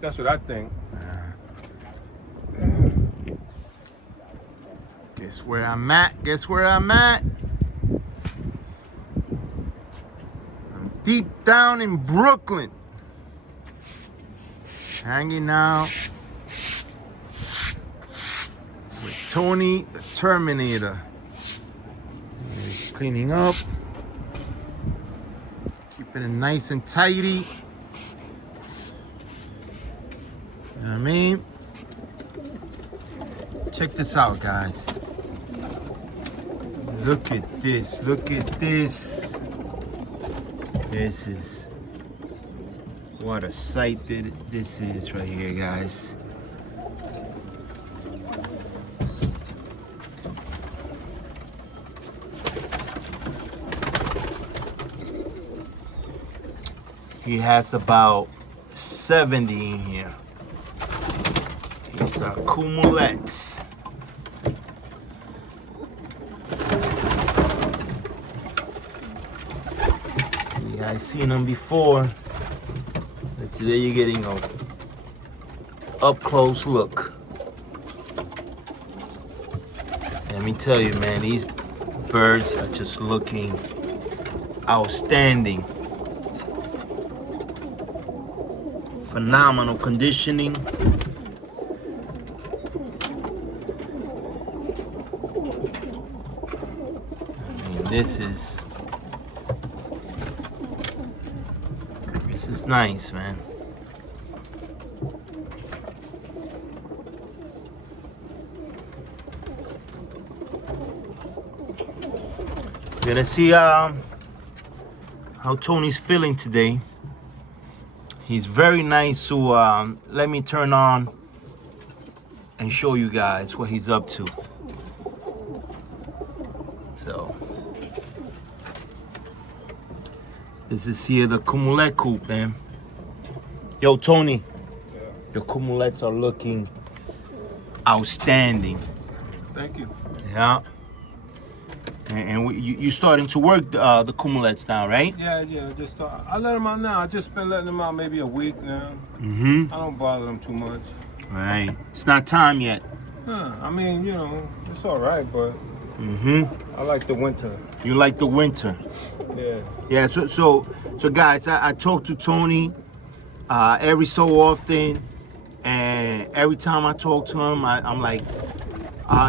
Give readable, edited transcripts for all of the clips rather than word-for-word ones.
That's what I think. Guess where I'm at? Guess where I'm at? I'm deep down in Brooklyn. Hanging out with Tony the Terminator. He's cleaning up. Keeping it nice and tidy. You know what I mean? Check this out, guys. Look at this. Look at this. This is what a sight that this is right here, guys. He has about 70 in here. These are cumulets. You guys seen them before, but today you're getting a up close look. Let me tell you, man, these birds are just looking outstanding. Phenomenal conditioning. This is nice, man. We're gonna see how Tony's feeling today. He's very nice to let me turn on and show you guys what he's up to. So this is here the cumulet coop, man. Yo, Tony, your cumulets are looking outstanding. Thank you. Yeah. And you starting to work the cumulets now, right? Yeah. Just I let them out now. I just been letting them out maybe a week now. Mm-hmm. I don't bother them too much. Right. It's not time yet. I mean, you know, it's all right, but I like the winter. You like the winter. Yeah. Yeah. So guys, I talk to Tony every so often, and every time I talk to him, I'm like,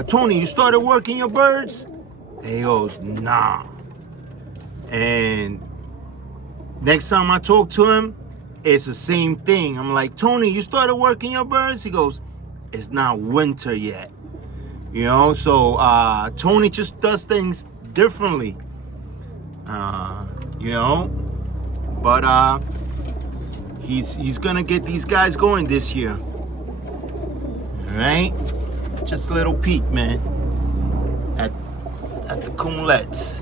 Tony, you started working your birds? And he goes, nah. And next time I talk to him, it's the same thing. I'm like, Tony, you started working your birds? He goes, it's not winter yet. You know, so Tony just does things differently. You know, but he's gonna get these guys going this year. All right, it's just a little peek, man, at the cumulets.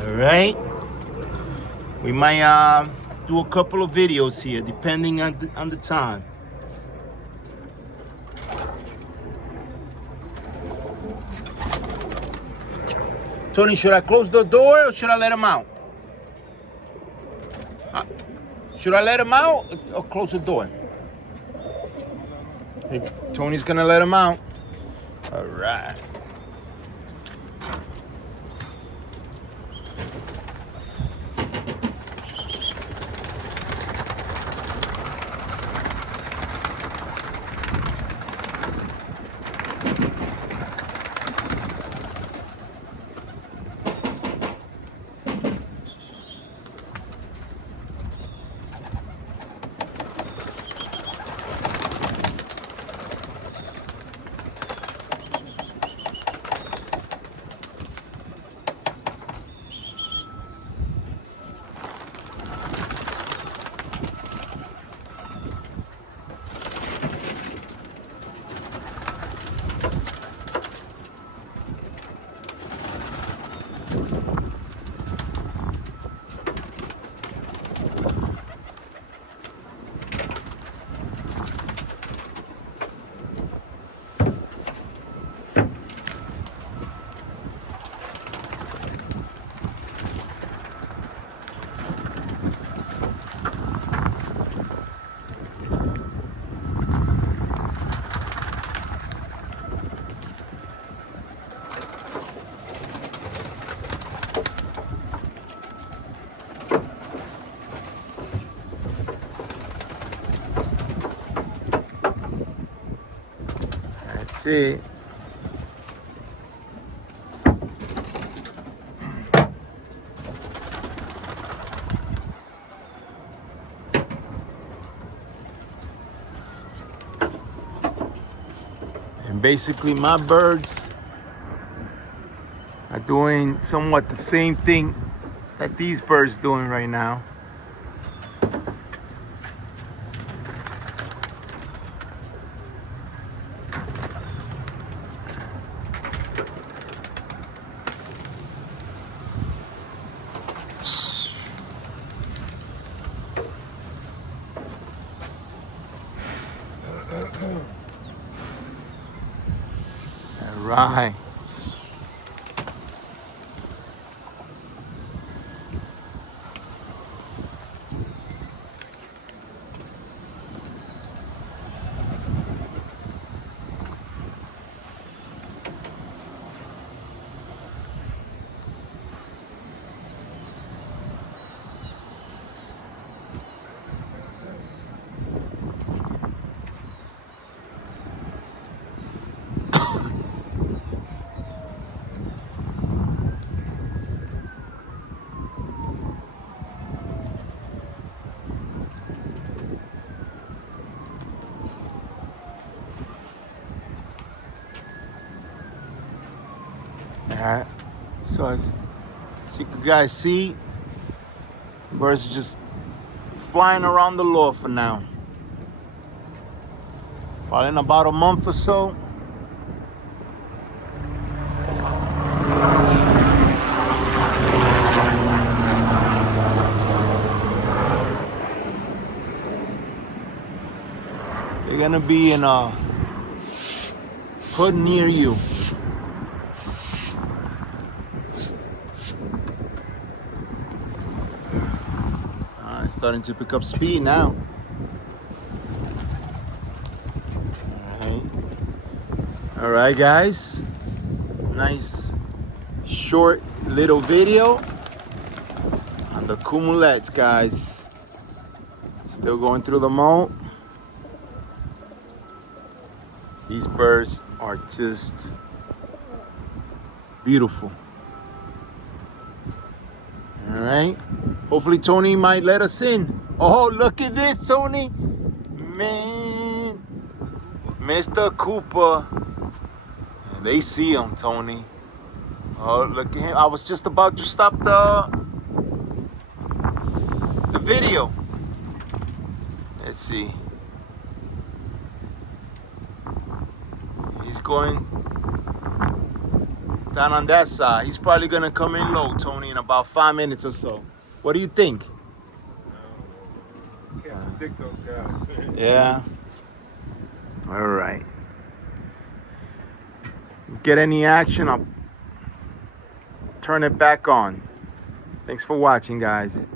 All right, we might do a couple of videos here, depending on the time. Tony, should I close the door or should I let him out? Should I let him out or close the door? Hey, Tony's gonna let him out. All right. it. And basically my birds are doing somewhat the same thing that these birds doing right now. All right. Alright, so as you guys see, birds are just flying around the loft for now. Well, in about a month or so, they're gonna be in a hood near you. It's starting to pick up speed now. All right, guys. Nice short little video on the cumulets, guys. Still going through the mold. These birds are just beautiful. All right. Hopefully Tony might let us in. Oh, look at this, Tony. Man, Mr. Cooper. And they see him, Tony. Oh, look at him. I was just about to stop the video. Let's see. He's going down on that side. He's probably gonna come in low, Tony, in about 5 minutes or so. What do you think? Can't predict those guys. Yeah. All right. Get any action, I'll turn it back on. Thanks for watching, guys.